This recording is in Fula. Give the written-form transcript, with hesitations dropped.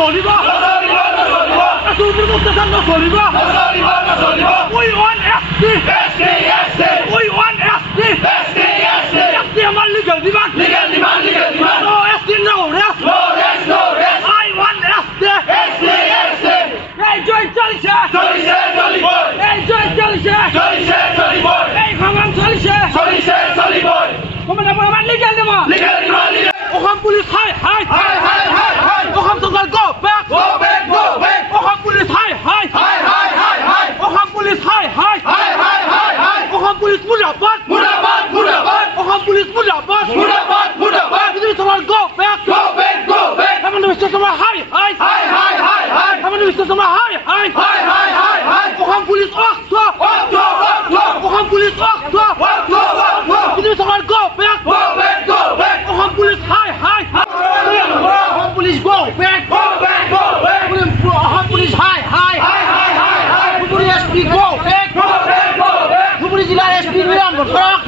soliva. Asumir muttasan no soliva. We want SD. We want SD. SD আমার legal demand. No SD, no rest. I want SD. Hey, joy চলছে। Hey, joy চলছে। Hey, খামাম চলছে। Komandan legal demand. Oham police hi. Oham Songal go back. Oham police hi. Oham police hi. Oham police murabad. Oham police murabad. Police Songal go back. Haman Mr. Songal hi. Haman Mr. Songal hi. Oham police okto. Oham police okto. Police Songal go back. Oham police hi. Oham police go back. Oham police hi. Police SP go back. Police Jila SP Miran bergerak.